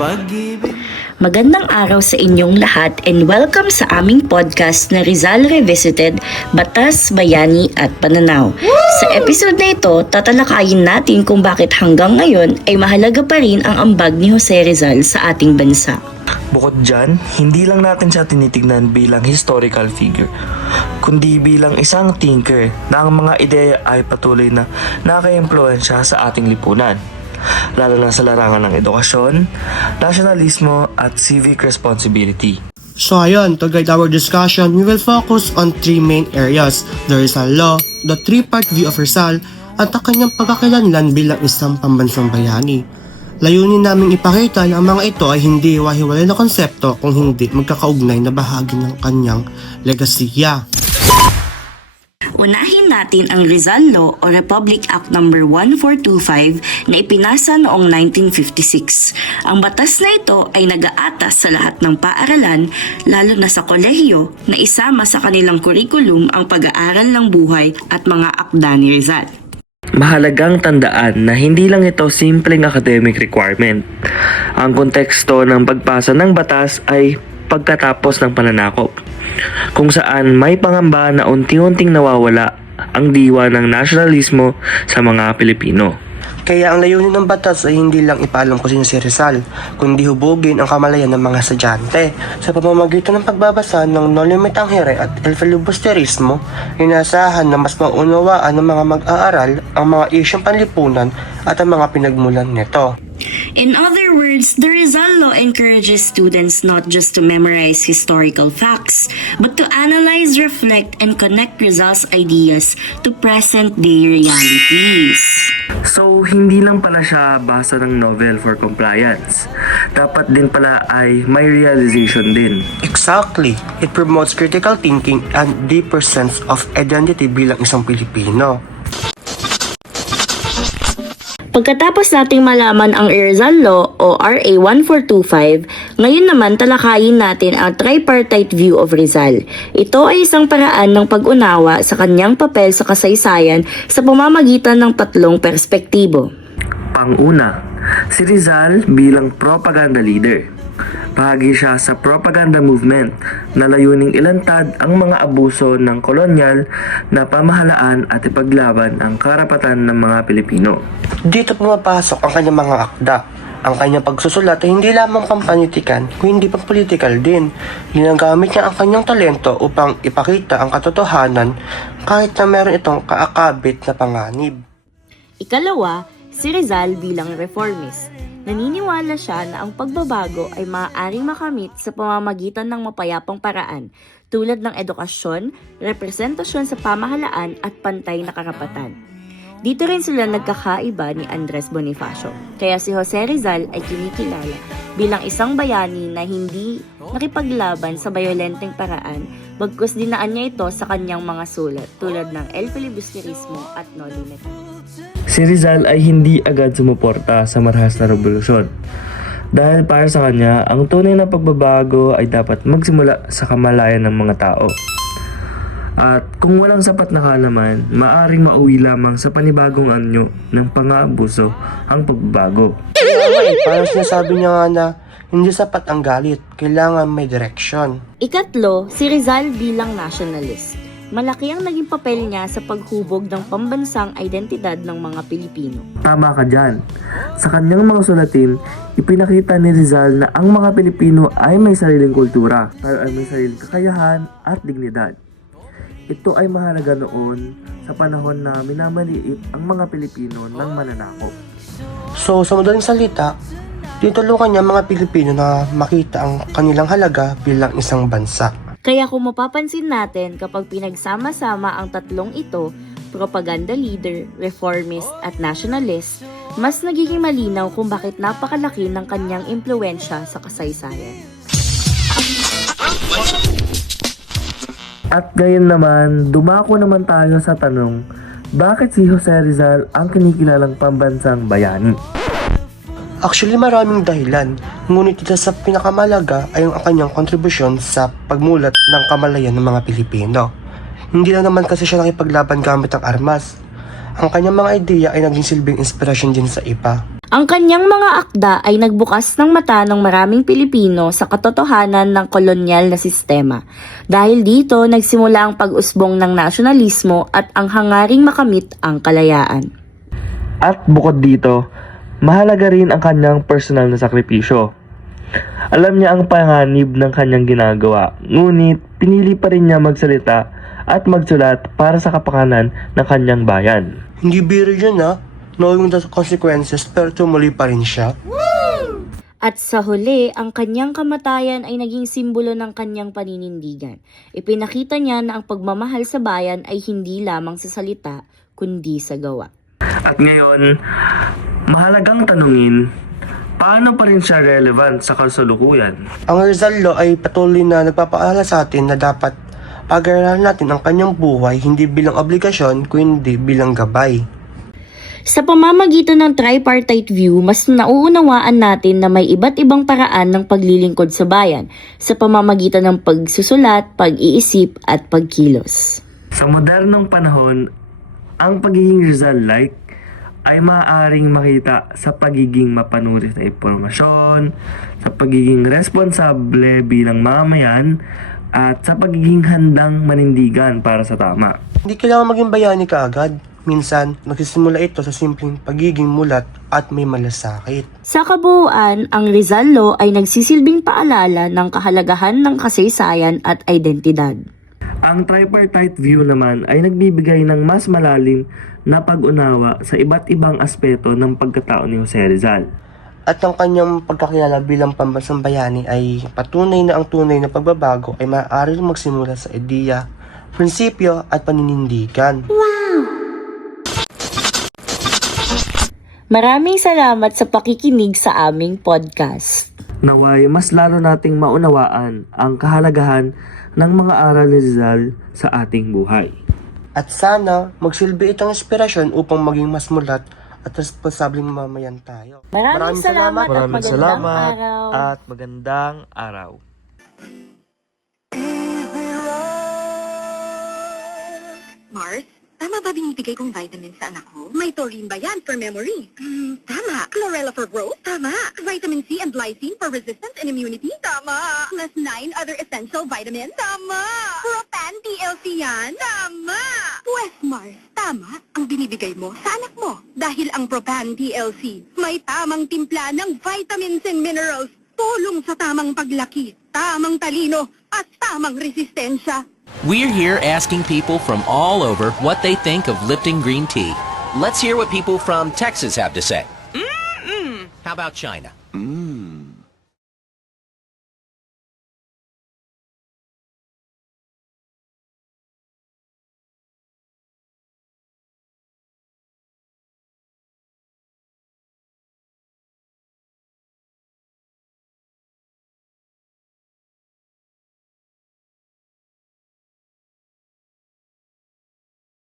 pag-ibig. Magandang araw sa inyong lahat and welcome sa aming podcast na Rizal Revisited, Batas, Bayani at Pananaw. Sa episode na ito, tatalakayin natin kung bakit hanggang ngayon ay mahalaga pa rin ang ambag ni Jose Rizal sa ating bansa. Bukod dyan, hindi lang natin siya tinitignan bilang historical figure, kundi bilang isang thinker na ang mga ideya ay patuloy na naka-impluensya sa ating lipunan, lalo na sa larangan ng edukasyon, nasyonalismo at civic responsibility. So ayun, to guide our discussion, we will focus on three main areas: the Rizal Law, the three-part view of Rizal, at ang kanyang pagkakakilanlan bilang isang pambansang bayani. Layunin namin ipakita na ang mga ito ay hindi hiwa-hiwalay na konsepto kung hindi magkakaugnay na bahagi ng kanyang legasiya. Unahin natin ang Rizal Law o Republic Act No. 1425 na ipinasa noong 1956. Ang batas na ito ay nag-aatas sa lahat ng paaralan, lalo na sa kolehiyo, na isama sa kanilang kurikulum ang pag-aaral ng buhay at mga akda ni Rizal. Mahalagang tandaan na hindi lang ito simpleng academic requirement. Ang konteksto ng pagpasa ng batas ay pagkatapos ng pananakop, kung saan may pangamba na unti-unting nawawala ang diwa ng nasyonalismo sa mga Pilipino. Kaya ang layunin ng batas ay hindi lang ipaalam kung sino si Rizal, kundi hubugin ang kamalayan ng mga estudyante. Sa pamamagitan ng pagbabasa ng No Limit ang Here at El Filibusterismo, inaasahan na mas maunawaan ng mga mag-aaral ang mga isyong panlipunan at ang mga pinagmulan nito. In other words, the Rizal Law encourages students not just to memorize historical facts, but to analyze, reflect, and connect Rizal's ideas to present-day realities. So, hindi lang pala siya basa ng novel for compliance. Dapat din pala ay may realization din. Exactly. It promotes critical thinking and deeper sense of identity bilang isang Pilipino. Pagkatapos nating malaman ang Rizal Law o RA 1425, ngayon naman talakayin natin ang tripartite view of Rizal. Ito ay isang paraan ng pag-unawa sa kanyang papel sa kasaysayan sa pamamagitan ng tatlong perspektibo. Panguna, si Rizal bilang propaganda leader. Bahagi siya sa propaganda movement na layuning ilantad ang mga abuso ng kolonyal na pamahalaan at ipaglaban ang karapatan ng mga Pilipino. Dito pumapasok ang kanyang mga akda. Ang kanyang pagsusulat ay hindi lamang pampanitikan, kundi pang political din. Ginagamit niya ang kanyang talento upang ipakita ang katotohanan kahit na meron itong kaakabit na panganib. Ikalawa, si Rizal bilang reformist. Naniniwala siya na ang pagbabago ay maaaring makamit sa pamamagitan ng mapayapang paraan tulad ng edukasyon, representasyon sa pamahalaan at pantay na karapatan. Dito rin sila nagkakaiba ni Andres Bonifacio. Kaya si Jose Rizal ay kinikilala bilang isang bayani na hindi nakipaglaban sa bayolenteng paraan, bagkus dinaan niya ito sa kanyang mga sulat tulad ng El Filibusterismo at No Limit. Si Rizal ay hindi agad sumuporta sa marahas na revolusyon. Dahil para sa kanya, ang tunay na pagbabago ay dapat magsimula sa kamalayan ng mga tao. At kung walang sapat na kaalaman, maaaring mauwi lamang sa panibagong anyo ng pang-aabuso ang pagbabago. Parang sinasabi niya nga na hindi sapat ang galit, kailangan may direksyon. Ikatlo, si Rizal bilang nationalist. Malaki ang naging papel niya sa paghubog ng pambansang identidad ng mga Pilipino. Tama ka dyan. Sa kanyang mga sulatin, ipinakita ni Rizal na ang mga Pilipino ay may sariling kultura, ay may sariling kakayahan at dignidad. Ito ay mahalaga noon sa panahon na minamaliit ang mga Pilipino ng mananakop. So sa madaling salita, tinutulungan niya mga Pilipino na makita ang kanilang halaga bilang isang bansa. Kaya kung mapapansin natin kapag pinagsama-sama ang tatlong ito, propaganda leader, reformist at nationalist, mas nagiging malinaw kung bakit napakalaki ng kanyang impluwensya sa kasaysayan. At ngayon naman, dumako naman tayo sa tanong, bakit si Jose Rizal ang kinikilalang pambansang bayani? Actually, maraming dahilan, ngunit isa sa pinakamalaga ay ang kanyang kontribusyon sa pagmulat ng kamalayan ng mga Pilipino. Hindi lang naman kasi siya nakipaglaban gamit ang armas. Ang kanyang mga ideya ay naging silbing inspirasyon din sa iba. Ang kanyang mga akda ay nagbukas ng mata ng maraming Pilipino sa katotohanan ng kolonyal na sistema. Dahil dito, nagsimula ang pag-usbong ng nasyonalismo at ang hangaring makamit ang kalayaan. At bukod dito, mahalaga rin ang kanyang personal na sakripisyo. Alam niya ang panganib ng kanyang ginagawa, ngunit pinili pa rin niya magsalita at magsulat para sa kapakanan ng kanyang bayan. Hindi biro yun knowing the consequences pero tumuloy pa rin siya. At sa huli, ang kanyang kamatayan ay naging simbolo ng kanyang paninindigan. Ipinakita niya na ang pagmamahal sa bayan ay hindi lamang sa salita, kundi sa gawa. At ngayon, mahalagang tanungin, paano pa rin siya relevant sa kasalukuyan? Ang Rizal Law ay patuloy na nagpapaalala sa atin na dapat pag-aralan natin ang kanyang buhay hindi bilang obligasyon kundi bilang gabay. Sa pamamagitan ng tripartite view, mas nauunawaan natin na may iba't ibang paraan ng paglilingkod sa bayan sa pamamagitan ng pagsusulat, pag-iisip at pagkilos. Sa modernong panahon, ang pagiging Rizal-like ay maaaring makita sa pagiging mapanuri sa impormasyon, sa pagiging responsable bilang mamayan, at sa pagiging handang manindigan para sa tama. Hindi kailangan maging bayani kaagad. Minsan, nagsisimula ito sa simpleng pagiging mulat at may malasakit. Sa kabuuan, ang Rizal Law ay nagsisilbing paalala ng kahalagahan ng kasaysayan at identidad. Ang tripartite view naman ay nagbibigay ng mas malalim na pag-unawa sa iba't ibang aspeto ng pagkatao ni Jose Rizal. At ang kanyang pagkakilala bilang pambansang bayani ay patunay na ang tunay na pagbabago ay maaaring magsimula sa ideya, prinsipyo at paninindigan. Maraming salamat sa pakikinig sa aming podcast. Naway mas lalo nating maunawaan ang kahalagahan ng mga aral ni Rizal sa ating buhay. At sana magsilbi itong inspirasyon upang maging mas mulat at responsableng mamayan tayo. Maraming salamat at Maraming magandang salamat araw. at magandang araw. Mars, tama ba binibigay kong vitamin sa anak ko? May taurine ba yan for memory? Tama. Chlorella for growth? Tama. Vitamin C and lysine for resistance and immunity? Tama. Plus 9 other essential vitamins? Tama. Propan TLC yan? Tama. Pues Mars, tama ang binibigay mo sa anak mo. Dahil ang Propan TLC may tamang timpla ng vitamins and minerals. Tulong sa tamang paglaki, tamang talino, at tamang resistensya. We're here asking people from all over what they think of Lipton green tea. Let's hear what people from Texas have to say. How about China?